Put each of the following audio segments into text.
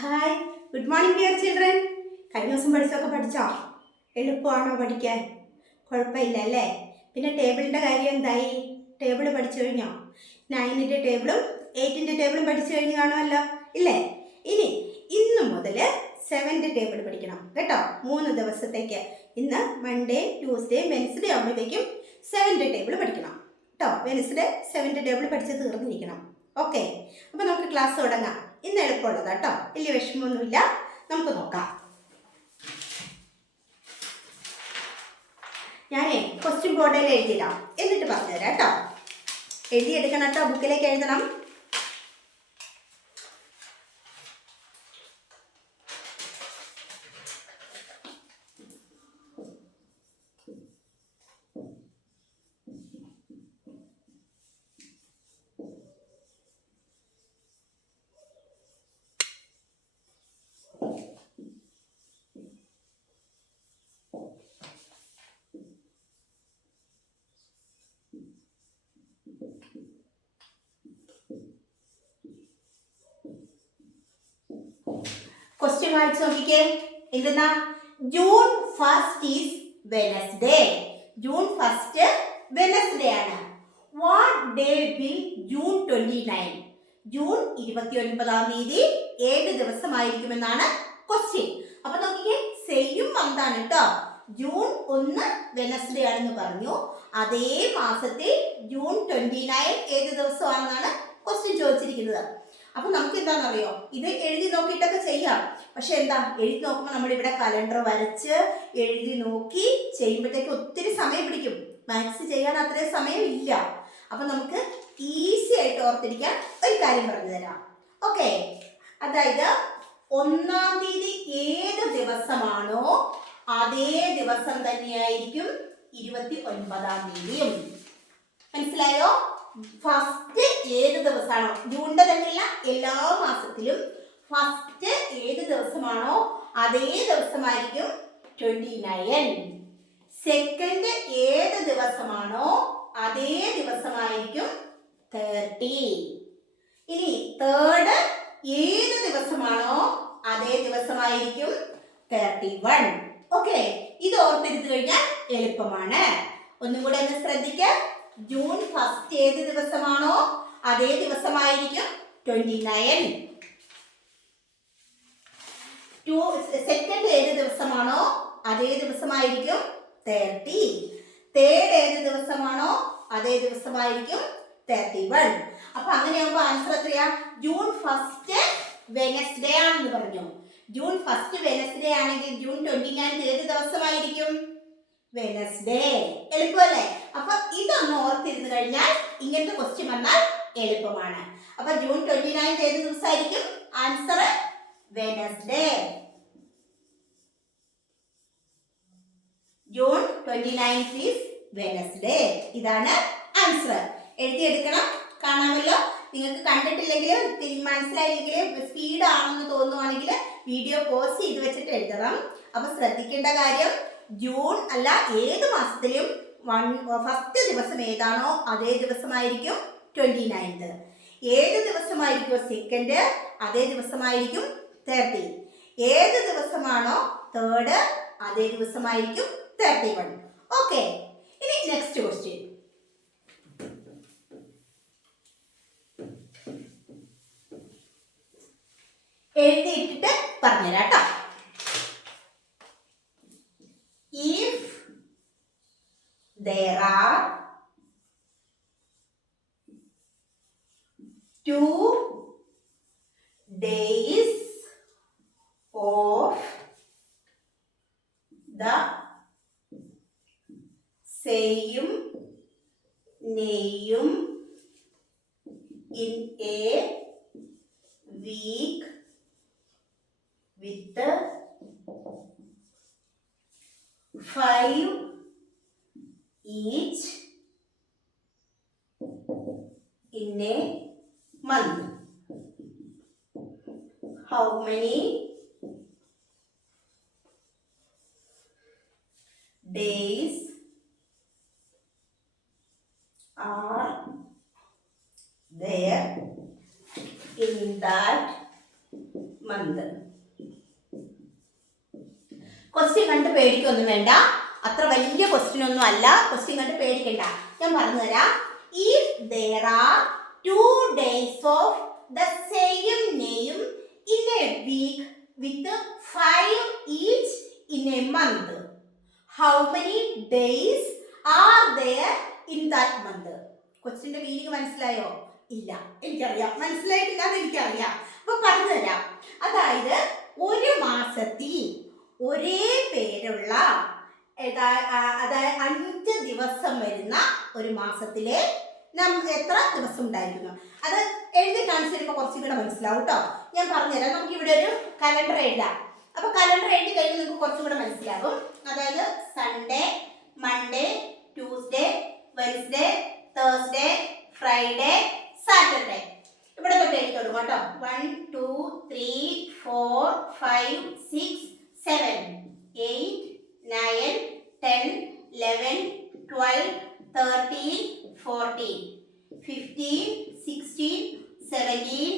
Hi, good morning dear children. കഴിഞ്ഞ ദിവസം പഠിച്ചോ? എളുപ്പമാണോ പഠിക്കാൻ? കുഴപ്പമില്ല അല്ലേ? പിന്നെ ടേബിളിൻ്റെ കാര്യം എന്തായി? ടേബിൾ പഠിച്ചു കഴിഞ്ഞോ? 9ൻ്റെ ടേബിളും 8ൻ്റെ ടേബിളും പഠിച്ചു കഴിഞ്ഞ് കാണുമല്ലോ ഇല്ലേ? ഇന്ന് മുതൽ 7ൻ്റെ ടേബിൾ പഠിക്കണം കേട്ടോ. 3 ദിവസത്തേക്ക്. ഇന്ന് മൺഡേ, ട്യൂസ്ഡേ, വെൻസ്ഡേ ആകുമ്പോഴത്തേക്കും 7ൻ്റെ ടേബിൾ പഠിക്കണം കേട്ടോ. വെൻസ്ഡേ 7ൻ്റെ ടേബിൾ പഠിച്ച് തീർന്നിരിക്കണം. ഓക്കെ, അപ്പോൾ നമുക്ക് ക്ലാസ് തുടങ്ങാം. ഇന്ന് എളുപ്പമുള്ളതാ കേട്ടോ, വലിയ വിഷമമൊന്നുമില്ല. നമുക്ക് നോക്കാം. ഞാനേ ക്വസ്റ്റ്യൻ ബോർഡിൽ എഴുതിയിടാം, എന്നിട്ട് പറഞ്ഞുതരാം കേട്ടോ. എഴുതിയെടുക്കണം കേട്ടോ, ബുക്കിലേക്ക് എഴുതണം. ക്വസ്റ്റ്യൻ വായിച്ചു നോക്കിക്കേ. എന്തെന്നാ? June 1 is Wednesday. June 1 Wednesday ആണ്. What day will June 29? June 29-ാം തീയതി ഏത് ദിവസമായിരിക്കുമെന്നാണ് ക്വസ്റ്റ്യൻ. അപ്പൊ നോക്കിക്കേ, സെയിം മന്താണ് കേട്ടോ. ജൂൺ 1 വെനസ്ഡേ ആണെന്ന് പറഞ്ഞു. അതേ മാസത്തിൽ ജൂൺ 29 ഏത് ദിവസമാണെന്നാണ് ക്വസ്റ്റ്യൻ ചോദിച്ചിരിക്കുന്നത്. അപ്പൊ നമുക്ക് എന്താണെന്നറിയോ, ഇത് എഴുതി നോക്കിയിട്ടൊക്കെ ചെയ്യാം. പക്ഷെ എന്താ, എഴുതി നോക്കുമ്പോൾ നമ്മളിവിടെ കലണ്ടർ വരച്ച് എഴുതി നോക്കി ചെയ്യുമ്പോഴത്തേക്ക് ഒത്തിരി സമയം പിടിക്കും. മാത്സ് ചെയ്യാൻ അത്രയും സമയം ഇല്ല. അപ്പൊ നമുക്ക് ഈസി ആയിട്ട് ഓർത്തിരിക്കാൻ ഒരു കാര്യം പറഞ്ഞു തരാം. ഓക്കെ, അതായത് 1-ാം തീയതി ഏത് ദിവസമാണോ അതേ ദിവസം തന്നെയായിരിക്കും 29-ാം തീയതിയും. മനസ്സിലായോ? ഫസ്റ്റ് ഏത് ദിവസമാണോ, ജൂണിന്റെ തന്നെയല്ല, എല്ലാ മാസത്തിലും ഫസ്റ്റ് ഏത് ദിവസമാണോ അതേ ദിവസമായിരിക്കും 29. സെക്കൻഡ് ഏത് ദിവസമാണോ അതേ ദിവസമായിരിക്കും 30. ഇനി തേർഡ് ഏത് ദിവസമാണോ അതേ ദിവസമായിരിക്കും 31. ഓക്കെ, ഇത് ഓർത്തെടുത്തു കഴിഞ്ഞാൽ എളുപ്പമാണ്. ഒന്നും കൂടെ ഒന്ന് ശ്രദ്ധിക്ക. ജൂൺ 1 ഏത് ദിവസമാണോ അതേ ദിവസമായിരിക്കും 29. സെക്കൻഡ് ഏത് ദിവസമാണോ അതേ ദിവസമായിരിക്കും 30. തേർഡ് ഏത് ദിവസമാണോ അതേ ദിവസമായിരിക്കും 31. അപ്പൊ അങ്ങനെയാകുമ്പോ ആൻസർ എത്രയാ? ജൂൺ 1 വെനസ്ഡേ ആണെന്ന് പറഞ്ഞു. ജൂൺ 1 വെനസ്ഡേ ആണെങ്കിൽ ജൂൺ 29 ഏത് ദിവസമായിരിക്കും? വെനസ്ഡേ. എളുപ്പമല്ലേ? അപ്പൊ ഇതൊന്ന് ഓർത്തിരുന്നു കഴിഞ്ഞാൽ ഇങ്ങനത്തെ ക്വസ്റ്റ്യൻ വന്നാൽ എളുപ്പമാണ്. അപ്പൊ ജൂൺ 29 ഏത് ദിവസമായിരിക്കും? Answer Wednesday. June 29 is Wednesday. ഇതാണ് ആൻസർ. എഴുതിയെടുക്കണം. കാണാമല്ലോ. നിങ്ങൾക്ക് കണ്ടിട്ടില്ലെങ്കിൽ മനസ്സിലായില്ലെങ്കിൽ സ്പീഡ് ആണെന്ന് തോന്നുവാണെങ്കിൽ വീഡിയോ പോസ് ചെയ്ത് വെച്ചിട്ട് എഴുതണം. അപ്പൊ ശ്രദ്ധിക്കേണ്ട കാര്യം, ജൂൺ അല്ല, ഏത് മാസത്തിലും ഫസ്റ്റ് ദിവസം ഏതാണോ അതേ ദിവസമായിരിക്കും 29. ഏത് ദിവസമായിരിക്കും സെക്കൻഡ് അതേ ദിവസമായിരിക്കും 30. ഏത് ദിവസമാണോ തേർഡ് അതേ ദിവസമായിരിക്കും 31. ഓക്കെ, ഇനി നെക്സ്റ്റ് ക്വസ്റ്റ്യൻ. എഴുതിയിട്ടിട്ട് പറഞ്ഞുതരാം കേട്ടോ. If there are 2 days of the same name in a week with 5 each in a month, how many days are there in that month. Question കണ്ട് പേടിക്കൊന്നും വേണ്ട, അത്ര വലിയ ക്വസ്റ്റ്യൻ ഒന്നും അല്ല. ക്വസ്റ്റ്യൻ കണ്ട് പേടിക്കണ്ട, ഞാൻ പറഞ്ഞു തരാം. If there are 2 days of the same name in a week with 5 each in a month, how many days are there in that month? ക്വസ്റ്റ്യന്റെ മീനിങ് മനസ്സിലായോ? ഇല്ല, എനിക്കറിയാം. മനസ്സിലായിട്ടില്ല എന്ന് എനിക്കറിയാം. അപ്പൊ പറഞ്ഞു തരാം. അതായത് ഒരു മാസത്തിൽ ഒരേ പേരുള്ള അതായത് 5 ദിവസം വരുന്ന ഒരു മാസത്തിലെ എത്ര ദിവസം ഉണ്ടായിരിക്കുന്നു? അത് എഴുതി കാണിച്ചു തരുമ്പോൾ കുറച്ചും കൂടെ മനസ്സിലാവും കേട്ടോ. ഞാൻ പറഞ്ഞുതരാം. നമുക്ക് ഇവിടെ ഒരു കലണ്ടർ എഴുതാം. അപ്പൊ കലണ്ടർ എഴുതി കഴിഞ്ഞാൽ നിങ്ങൾക്ക് കുറച്ചും കൂടെ മനസ്സിലാകും. അതായത് Sunday, Monday, Tuesday, Wednesday, Thursday, Friday, Saturday. ഇവിടെ തൊട്ട് എഴുതി തുടങ്ങും കേട്ടോ. 1 2 3 4 5 6 7 8 9 10 11 12 13 14 15 16 17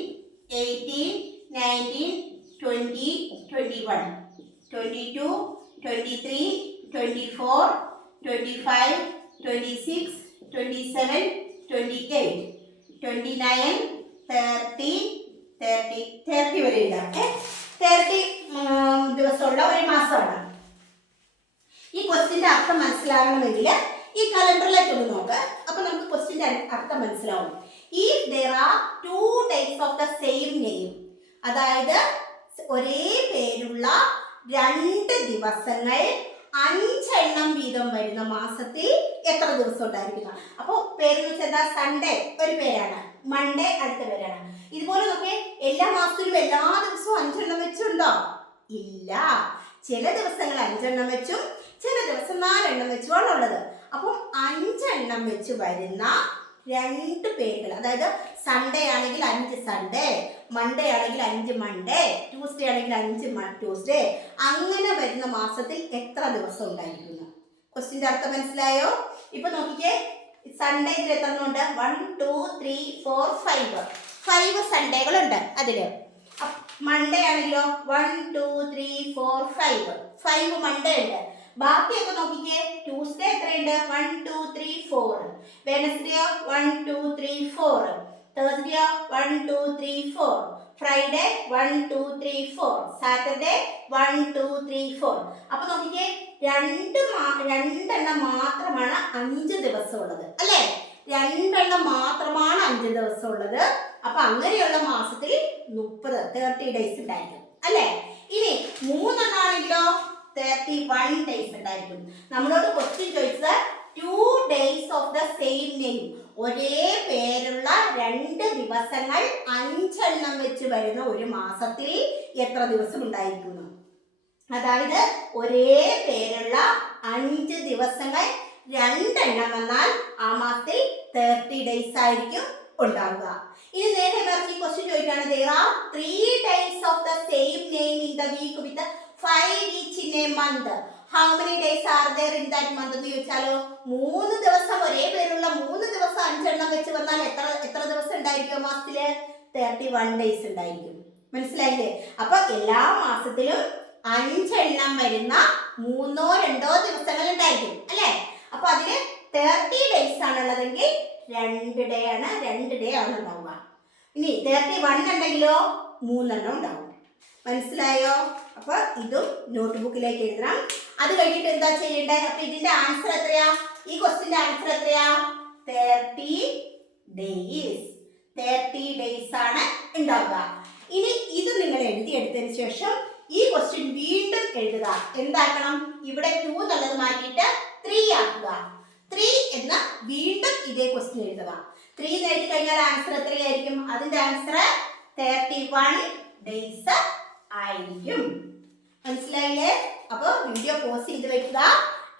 18 19 20 21 22 23 24 25 26 27 28 29 30 വരെ ഇടാം. 30 ദിവസമുള്ള ഒരു മാസമാണ്. ഈ ക്വസ്റ്റ്യന്റെ അർത്ഥം മനസ്സിലാകണമെങ്കിൽ ഈ കലണ്ടറിലേക്ക് ഒന്ന് നോക്ക്. അപ്പൊ നമുക്ക് ക്വസ്റ്റ്യന്റെ അർത്ഥം മനസ്സിലാവും. If there are 2 days of the same name, അതായത് ഒരേ പേരുള്ള 2 ദിവസങ്ങൾ 5 എണ്ണം വീതം വരുന്ന മാസത്തിൽ എത്ര ദിവസം ഉണ്ടായിരിക്കുന്നു? അപ്പോൾ പേരെന്ന് വെച്ചാൽ സൺഡേ ഒരു പേരാണ്, മൺഡേ അടുത്ത പേരാണ്. ഇതുപോലെ നോക്കേ, എല്ലാ മാസത്തിലും എല്ലാ ദിവസവും 5 എണ്ണം വെച്ചുണ്ടോ? ഇല്ല. ചില ദിവസങ്ങൾ 5 എണ്ണം വെച്ചും ചില ദിവസം 4 എണ്ണം വെച്ചുമാണ് ഉള്ളത്. അപ്പം 5 എണ്ണം വെച്ച് വരുന്ന 2 പേരുകൾ, അതായത് സൺഡേ ആണെങ്കിൽ 5 സൺഡേ, മൺഡേ ആണെങ്കിൽ 5 മൺഡേ, ട്യൂസ്ഡേ ആണെങ്കിൽ 5 ട്യൂസ്ഡേ, അങ്ങനെ വരുന്ന മാസത്തിൽ എത്ര ദിവസം ഉണ്ടായിരിക്കുന്നു? ക്വസ്റ്റ്യൻ്റെ അർത്ഥം മനസ്സിലായോ? ഇപ്പൊ നോക്കിക്കേ, സൺഡേ ഇതിൽ എത്ര ഉണ്ട്? 1 2 3 4 5 സൺഡേകളുണ്ട് അതില്. മൺഡേ ആണെങ്കിലോ 1 2 3 4 5 മൺഡേ ഉണ്ട്. ബാക്കിയൊക്കെ നോക്കിക്കേ, ട്യൂസ്ഡേ എത്രയുണ്ട്? 1 2 3 4, വെനസ്ഡേയോ 1 2 3 4, തേഴ്സ്ഡേയോ 1 2 3 4, ഫ്രൈഡേ 1 2 3 4, സാറ്റർഡേ 1 2 3 4. അപ്പൊ നോക്കിക്കേ, രണ്ടെണ്ണം മാത്രമാണ് 5 ദിവസം ഉള്ളത്, അല്ലേ? 2 എണ്ണം മാത്രമാണ് 5 ദിവസം ഉള്ളത്. അപ്പൊ അങ്ങനെയുള്ള മാസത്തിൽ 30 ഡേയ്സ് ഉണ്ടായിരിക്കും, അല്ലേ? ഇനി 3 എണ്ണാണെങ്കിലോ 31 ഡേയ്സ് ഉണ്ടായിരിക്കും. നമ്മളോട് ക്വസ്റ്റ്യൻ ചോദിച്ചത് 2 days of the same name, ഒരേ പേരുള്ള 2 ദിവസങ്ങൾ 5 എണ്ണം വെച്ച് വരുന്ന ഒരു മാസത്തിൽ എത്ര ദിവസം ഉണ്ടായിരിക്കുന്നു? അതായത് ഒരേ പേരുള്ള 5 ദിവസങ്ങൾ 2 എണ്ണം വന്നാൽ ആ മാസത്തിൽ 30 ഡേയ്സ് ആയിരിക്കും ഉണ്ടാവുക. ഇനി നേരെ മറിച്ച് ക്വസ്റ്റ്യൻ ചോദിക്കുകയാണ്, there are 3 days of the same name in the week with 5 each in a month, how many days are there in that month എന്ന് ചോദിച്ചാലോ, 3 ദിവസം ഒരേ പേരുള്ള 3 ദിവസം 5 എണ്ണം വെച്ച് വന്നാൽ എത്ര ദിവസം ഉണ്ടായിരിക്കും മാസത്തില്? 31 ഡേയ്സ് ഉണ്ടായിരിക്കും. മനസ്സിലായില്ലേ? അപ്പൊ എല്ലാ മാസത്തിലും 5 എണ്ണം വരുന്ന 3 2 ദിവസങ്ങൾ ഉണ്ടായിരിക്കും, അല്ലേ? അപ്പൊ അതില് 30 ഡേയ്സ് ആണുള്ളതെങ്കിൽ 2 ഡേ ആണ് ഉണ്ടാവുക. ഇനി 31 ഉണ്ടെങ്കിലോ 3 എണ്ണം ഉണ്ടാവും. മനസ്സിലായോ? അപ്പൊ ഇതും നോട്ട് ബുക്കിലേക്ക് എഴുതണം. അത് കഴിഞ്ഞിട്ട് എന്താ ചെയ്യേണ്ടത്? അപ്പൊ ഇതിന്റെ ആൻസർ എത്രയാ? ഈ ക്വസ്റ്റ്യന്റെ ആൻസർ എത്രയാ? 30 ഡേയ്സ് ആണ് ഉണ്ടാവുക. ഇനി ഇത് നിങ്ങൾ എഴുതിയെടുത്തതിന് ശേഷം ഈ ക്വസ്റ്റ്യൻ വീണ്ടും എഴുതുക. എന്താക്കണം? ഇവിടെ 2 എന്നുള്ളത് മാറ്റിയിട്ട് 3 ആക്കുക. 3 എന്ന വീണ്ടും ഇതേ ക്വസ്റ്റ്യൻ എഴുതുക. 3 എഴുതി കഴിഞ്ഞാൽ ആൻസർ എത്രയായിരിക്കും? അതിന്റെ ആൻസർ 31 ഡേയ്സ് ആയിരിക്കും. മനസ്സിലായില്ലേ? അപ്പൊ വീഡിയോ പോസ് ചെയ്ത് വെക്കുക,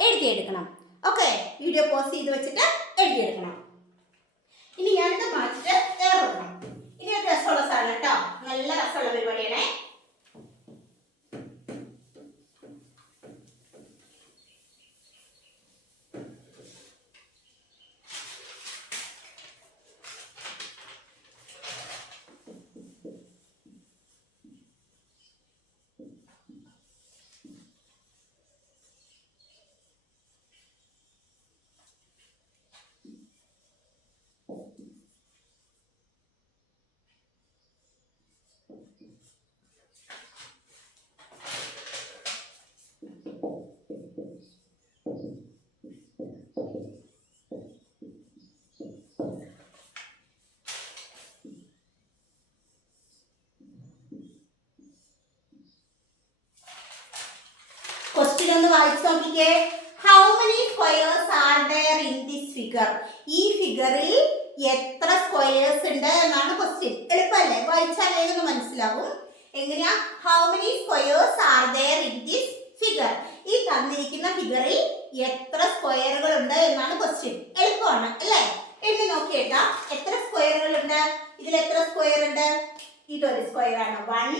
എഴുതിയെടുക്കണം. ഓക്കെ, വീഡിയോ പോസ് ചെയ്ത് വെച്ചിട്ട് എഴുതിയെടുക്കണം. ഇനി ഞാനിത് മാറ്റിട്ട് വേറൊരെണ്ണം. ഇനി ഒരു രസമുള്ള സാധനം കേട്ടോ, നല്ല രസമുള്ള പരിപാടിയാണേ. ക്വസ്റ്റ്യൻ ഒന്ന് വായിച്ചു നോക്കിക്കേ. How many squares are there in this figure? ഈ ഫിഗറിൽ എത്ര സ്ക്വയേഴ്സ് ഉണ്ട് എന്നാണ് ക്വസ്റ്റ്യൻ. എളുപ്പമല്ലേ? വായിച്ചാൽ വേഗം മനസ്സിലാവും. എങ്ങനെയാ? How many squares are there in this figure? ഈ തന്നിരിക്കുന്ന ഫിഗറിൽ എത്ര സ്ക്വയറുകൾ ഉണ്ട് എന്നാണ് ക്വസ്റ്റ്യൻ. എളുപ്പമാണ് അല്ലേ? എണ്ണി നോക്കിയേട്ടാ എത്ര സ്ക്വയറുകൾ ഉണ്ട്. ഇതിൽ എത്ര സ്ക്വയർ ഉണ്ട്? ഇതൊരു സ്ക്വയർ ആണ്. 1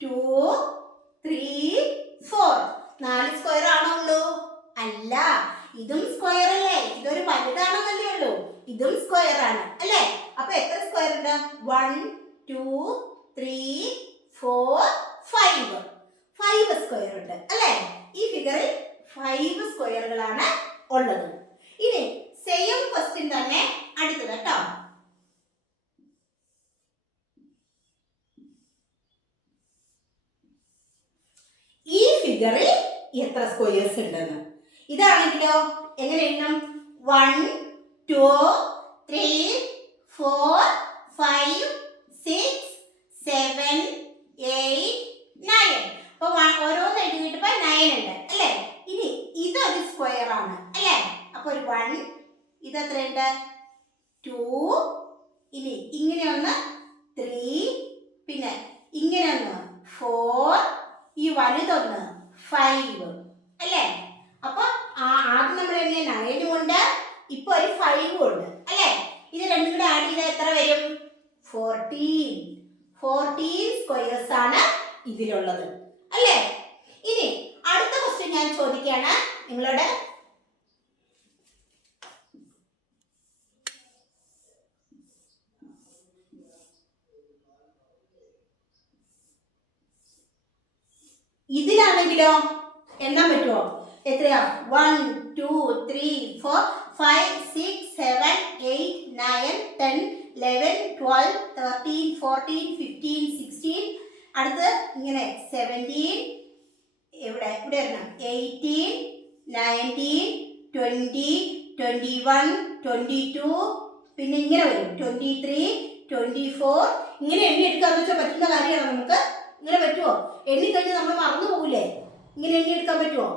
2 3 4. 4 സ്ക്വയർ ആണോ ഉള്ളൂ? അല്ല, ഇതും സ്ക്വയർ അല്ലേ? ഇതൊരു വലുതാണെന്നല്ലേ ഉള്ളൂ. ഇതും സ്ക്വയർ ആണ് അല്ലേ? അപ്പൊ എത്ര സ്ക്വയർ ഉണ്ട്? 1 2 3 4 5. 5 സ്ക്വയർ ഉണ്ട് അല്ലേ? ഈ ഫിഗറിൽ 5 സ്ക്വയറുകളാണ് ഉള്ളത്. ഇനി സെയിം ക്വസ്റ്റ്യൻ തന്നെ അടുത്തത് കേട്ടോ. ഈ ഫിഗറിൽ എത്ര സ്ക്വയേഴ്സ് ഉണ്ടെന്ന്. ഇതാണെങ്കിലോ എങ്ങനെ എണ്ണം? 1 2 3 4 5 6 7 8 9. അപ്പൊ ഓരോന്ന് എഴുതിയിട്ടിപ്പോ 9 ഉണ്ട് അല്ലേ? ഇനി ഇതൊരു സ്ക്വയർ ആണ് അല്ലേ? അപ്പൊ ഒരു 1, ഇത് എത്രയുണ്ട്? 2, ഇനി ഇങ്ങനെ ഒന്ന് 3, പിന്നെ ഇങ്ങനെ ഒന്ന് 4, ഈ വലുതൊന്ന് 5 അല്ലേ? അപ്പൊ ആദ്യം നമ്മൾ എന്നെ 9 ഉണ്ട്, ഇപ്പൊ ഒരു 5 ഉണ്ട് അല്ലേ? ഇത് രണ്ടും കൂടെ ആഡ് ചെയ്താൽ എത്ര വരും? 14 സ്ക്വയേഴ്സ് ആണ് ഇതിലുള്ളത് അല്ലേ? ഇനി അടുത്ത ക്വസ്റ്റ്യൻ ഞാൻ ചോദിക്കുകയാണ് നിങ്ങളോട്. ഇതിലാണെങ്കിലോ എണ്ണാൻ പറ്റുമോ? എത്രയാ? 1 2 3 4 5 6 7 8 9 10 11 12 13 14 15 16. അടുത്ത് ഇങ്ങനെ 17, ഇവിടെ വരണം 18 19 20 21 22, പിന്നെ ഇങ്ങനെ വരും 23 24. ഇങ്ങനെ എണ്ണി എടുക്കാന്ന് വെച്ചാൽ പറ്റുന്ന കാര്യമാണോ നമുക്ക്? ഇങ്ങനെ പറ്റുമോ? എണ്ണിക്കഴിഞ്ഞ് നമ്മൾ മറന്നു പോകില്ലേ? ഇങ്ങനെ എണ്ണിയെടുക്കാൻ പറ്റുമോ?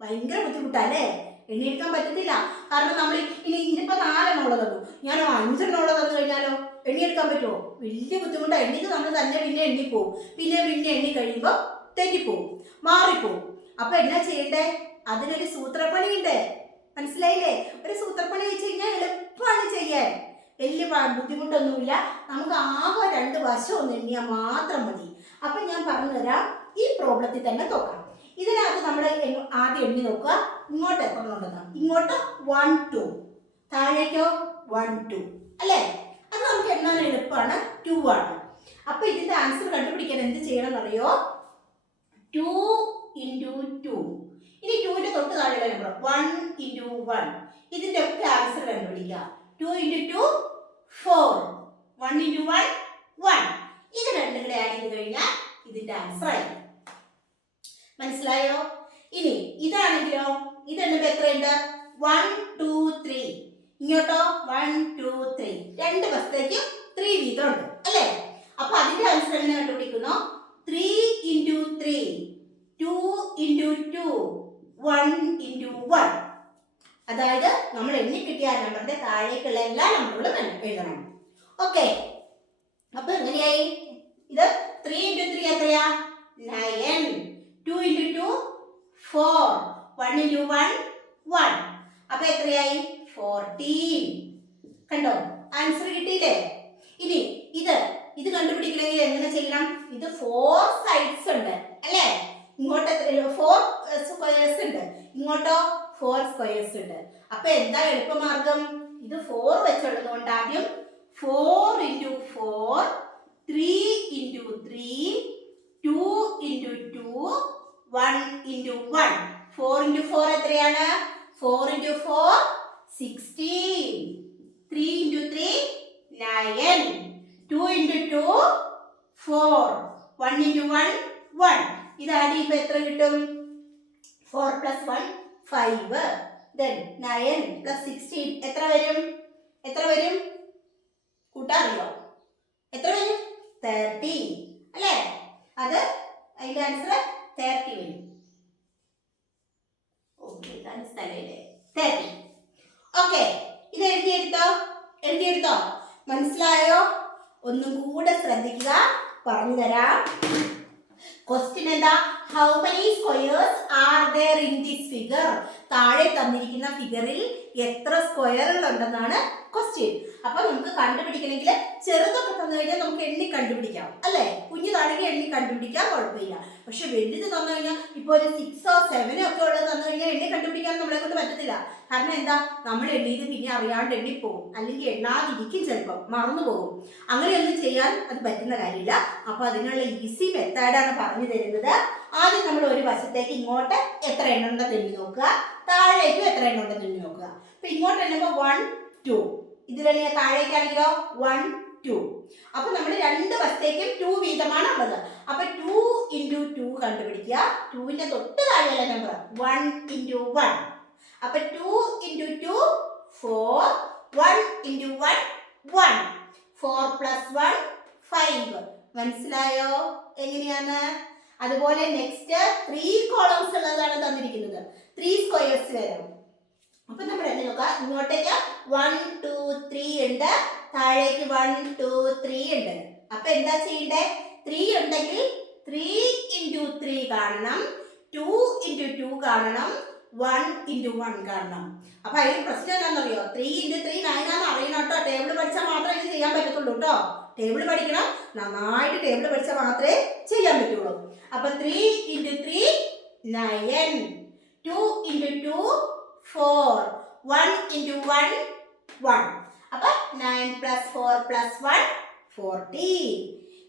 ഭയങ്കര ബുദ്ധിമുട്ടല്ലേ? എണ്ണിയെടുക്കാൻ പറ്റത്തില്ല. കാരണം നമ്മൾ ഇനി ഇതിപ്പോൾ 4 തന്നു, ഞാൻ 5 തന്നു കഴിഞ്ഞാലോ എണ്ണിയെടുക്കാൻ പറ്റുമോ? വലിയ ബുദ്ധിമുട്ടാണ്. എണ്ണിക്ക് നമ്മൾ തന്നെ പിന്നെ എണ്ണിപ്പോവും. പിന്നെ എണ്ണി കഴിയുമ്പോൾ തെറ്റിപ്പോവും, മാറിപ്പോവും. അപ്പൊ എന്നാ ചെയ്യണ്ടേ? അതിനൊരു സൂത്രപ്പണിയുണ്ട്. മനസ്സിലായില്ലേ? ഒരു സൂത്രപ്പണി വെച്ച് കഴിഞ്ഞാൽ എളുപ്പമാണ് ചെയ്യാൻ. വലിയ ബുദ്ധിമുട്ടൊന്നുമില്ല. നമുക്ക് ആകെ 2 വശം ഒന്ന് എണ്ണിയാൽ മാത്രം മതി. അപ്പൊ ഞാൻ പറഞ്ഞു തരാം. ഈ പ്രോബ്ലത്തിൽ തന്നെ നോക്കാം. ഇതിനകത്ത് നമ്മൾ ആദ്യം എണ്ണി നോക്കുക. ഇങ്ങോട്ട് എത്ര ഉണ്ടെന്ന്? ഇങ്ങോട്ട് 1 2, താഴേക്കോ 1 2 അല്ലേ? അത് നമുക്ക് എണ്ണാൻ എളുപ്പമാണ്. 2 ആണ്. അപ്പൊ ഇതിന്റെ ആൻസർ കണ്ടുപിടിക്കാൻ എന്ത് ചെയ്യണം എന്നറിയോ? 2 × 2. ഇനി 2ന്റെ തൊട്ട് താഴെയുള്ള നമ്പർ 1 × 1. ഇതിന്റെ ഒക്കെ ആൻസർ കണ്ടുപിടിക്കുക. 2 × 2 4, 1 × 1 1. ഇത് രണ്ടും കൂടെ ആഡ് ചെയ്ത് കഴിഞ്ഞാൽ ഇതിന്റെ ആൻസർ ആയി. മനസ്സിലായോ? ഇനി ഇതാണെങ്കിലോ ഇതെണ്ണുമ്പോ എത്രയുണ്ട്? 1 2 3. ഇങ്ങോട്ടോ 1 2 3. 2 വശത്തേക്കും 3 വീതം ഉണ്ട് അല്ലേ? അപ്പൊ അതിന്റെ ആൻസർ എങ്ങനെ കണ്ടുപിടിക്കുന്നു? 3 × 3, 2 × 2, 1 × 1. അതായത് നമ്മൾ എണ്ണി കിട്ടിയ നമ്പറിന്റെ താഴേക്കുള്ള എല്ലാ നമ്പറുകളും എഴുതണം. ഓക്കെ, അപ്പൊ എങ്ങനെയായി? ഇത് 3 × 3 എത്രയാ? 9. 2 × 2 4, 1 × 1 1. അപ്പൊ എത്രയായി? 14. കണ്ടോ? ആൻസർ കിട്ടിയില്ലേ? ഇനി ഇത് കണ്ടുപിടിക്കണമെങ്കിൽ എങ്ങനെ ചെയ്യണം? ഇത് 4 സൈഡ്സ് ഉണ്ട് അല്ലേ? ഇങ്ങോട്ട് 4 സ്ക്വയേഴ്സ് ഉണ്ട്, ഇങ്ങോട്ടോ 4 സ്ക്വയേഴ്സ് ഉണ്ട്. അപ്പൊ എന്താ എളുപ്പമാർഗം? ഇത് 4 വെച്ചുള്ളത് കൊണ്ട് ആദ്യം 4 × 4, 3 × 3, 2 × 2, 1 × 1. 4 × 4 എത്രയാണ്? 4 × 4 16. 3 × 3 9. 2 × 2 4. 1 into 1 1. ഇത് ആഡ് ചെയ്യുമ്പോൾ എത്ര കിട്ടും? 4 plus 1 5. Then 9 plus 16 എത്ര വരും? കൂട്ടാറിയോ? എത്ര വരും? 30 അല്ലേ? അത് അതിന്റെ ആൻസർ 30 വരും. സ്ഥലമില്ലേ? 30. ഓക്കെ, ഇത് എഴുതിയെടുത്തോ? മനസ്സിലായോ? ഒന്നും കൂടെ ശ്രദ്ധിക്കുക, പറഞ്ഞു തരാം. ക്വസ്റ്റ്യൻ എന്താ? How many squares R there in this figure? താഴെ തന്നിരിക്കുന്ന ഫിഗറിൽ എത്ര സ്ക്വയറുകൾ ഉണ്ടെന്നാണ് ക്വസ്റ്റ്യൻ. അപ്പൊ നമുക്ക് കണ്ടുപിടിക്കണമെങ്കിൽ ചെറുതൊക്കെ തന്നു കഴിഞ്ഞാൽ നമുക്ക് എണ്ണി കണ്ടുപിടിക്കാം അല്ലേ? കുഞ്ഞിതാണെങ്കിൽ എണ്ണി കണ്ടുപിടിക്കാൻ കുഴപ്പമില്ല. പക്ഷെ വലുത് തന്നു കഴിഞ്ഞാൽ ഇപ്പൊ ഒരു 6 or 7 ഒക്കെ ഉള്ളത് തന്നു കഴിഞ്ഞാൽ എണ്ണി കണ്ടുപിടിക്കാൻ നമ്മളെ കൊണ്ട് പറ്റത്തില്ല. കാരണം എന്താ? നമ്മൾ എണ്ണിയത് പിന്നെ അറിയാണ്ട് എണ്ണിപ്പോകും, അല്ലെങ്കിൽ എണ്ണാതിരിക്കും, ചിലപ്പം മറന്നു പോകും. അങ്ങനെയൊന്നും ചെയ്യാൻ അത് പറ്റുന്ന കാര്യമില്ല. അപ്പൊ അതിനുള്ള ഈസി മെത്തേഡാണ് പറഞ്ഞു തരുന്നത്. ആദ്യം നമ്മൾ ഒരു വശത്തേക്ക് ഇങ്ങോട്ട് എത്ര എണ്ണം ഉണ്ടെന്ന് എണ്ണി നോക്കുക, താഴേക്കും എത്ര എണ്ണം ഉണ്ടെന്ന് എണ്ണി നോക്കുക. അപ്പൊ ഇങ്ങോട്ട് എണ്ണുമ്പോൾ 1 2, ഇതിലെണ്ണിയ താഴേക്കാണെങ്കിലോ 1 2. അപ്പൊ നമ്മൾ രണ്ട് വശത്തേക്കും 2 വീതമാണ് ഉള്ളത്. അപ്പൊ 2 into 2 കണ്ടുപിടിക്കുക. 2ന്റെ തൊട്ട് താഴെയുള്ള നമ്പർ 1 into 1. അപ്പൊ 2 into 2 4. 1 into 1 1. 4 plus 1 5. മനസ്സിലായോ എങ്ങനെയാണ്? അതുപോലെ നെക്സ്റ്റ് 3 കോളംസ് ഉള്ളതാണ് തന്നിരിക്കുന്നത്. 3 സ്ക്വയേഴ്സ് വരും. അപ്പൊ നമ്മൾ എണ്ണി നോക്കാം. ഇങ്ങോട്ടേക്ക് 1 2 3 ഉണ്ട്, താഴേക്ക് 1 2 3 ഉണ്ട്. അപ്പൊ എന്താ ചെയ്യണ്ടേ? 3 ഉണ്ടെങ്കിൽ 3 into 3 കാണണം, 2 into 2 കാണണം, 1 into 1 കാണണം. അപ്പൊ അതിന് പ്രശ്നം എന്താണെന്നറിയോ? 3 into 3 9 ആണെന്ന് അറിയണം കേട്ടോ. ടേബിൾ പഠിച്ചാൽ മാത്രമേ ഇത് ചെയ്യാൻ പറ്റത്തുള്ളൂ കേട്ടോ. ടേബിൾ പഠിക്കണം, നന്നായിട്ട് ടേബിൾ പഠിച്ചാൽ മാത്രമേ ചെയ്യാൻ പറ്റുള്ളൂ. അപ്പൊ 3 into 3 9. 2 into 2 4. 1 into 1 1. അപ്പൊ 9 plus 4 plus 1 14.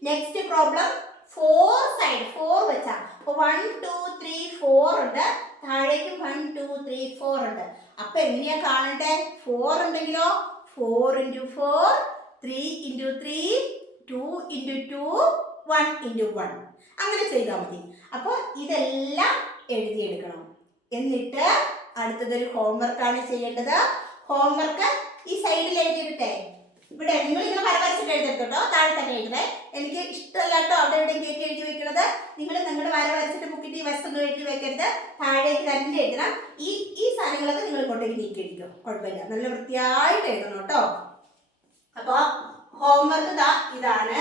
Next problem 4 side 4 വെച്ചാ. അപ്പൊ 1 2 3 4 ഉണ്ട്, താഴേക്ക് 1 2 3 4 ഉണ്ട്. അപ്പൊ എങ്ങനെയാ കാണണ്ടേ? 4 ഉണ്ടെങ്കിലോ 4 into 4 3 into 3 2 into 2 1 into 1. അങ്ങനെ ചെയ്താൽ മതി. അപ്പൊ ഇതെല്ലാം എഴുതിയെടുക്കണം. എന്നിട്ട് അടുത്തതൊരു ഹോംവർക്കാണ് ചെയ്യേണ്ടത്. ഹോംവർക്ക് ഈ സൈഡിൽ എഴുതിയിട്ടെ. ഇവിടെ നിങ്ങളിങ്ങനെ വരച്ചിട്ട് എഴുതരുട്ടോ, താഴെ തന്നെ എഴുതേ. എനിക്ക് ഇഷ്ടമല്ല കേട്ടോ അവിടെ എവിടെയും കയറ്റി എഴുതി വെക്കുന്നത്. നിങ്ങൾ നിങ്ങളുടെ വരച്ചിട്ട് ബുക്കിട്ട് ഈ വശത്തൊന്നും എഴുതി വെക്കരുത്, താഴേക്ക് തന്നെ എഴുതണം. ഈ സാധനങ്ങളൊക്കെ നിങ്ങൾ കൊണ്ടേക്ക് നീക്കി എഴുതിക്കോ, കുഴപ്പമില്ല. നല്ല വൃത്തിയായിട്ട് എഴുതണം കേട്ടോ. അപ്പൊ ഹോംവർക്ക് ഇതാണ്.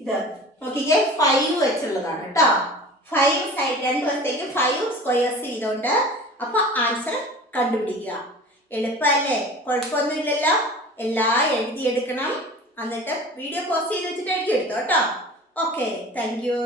ഇത് നോക്കിക്കേ, 5 വെച്ചുള്ളതാണ് കേട്ടോ. 5 സൈഡ് രണ്ട് വശത്തേക്ക് 5 സ്ക്വയേഴ്സ് ചെയ്തോണ്ട് അപ്പൊ ആൻസർ കണ്ടുപിടിക്കുക. എളുപ്പമല്ലേ? കുഴപ്പമൊന്നുമില്ലല്ലോ. എല്ലാം എഴുതിയെടുക്കണം. എന്നിട്ട് വീഡിയോ പോസ്റ്റ് ചെയ്ത് വെച്ചിട്ട് എഴുതിയെടുത്തോ കേട്ടോ. Okay, thank you.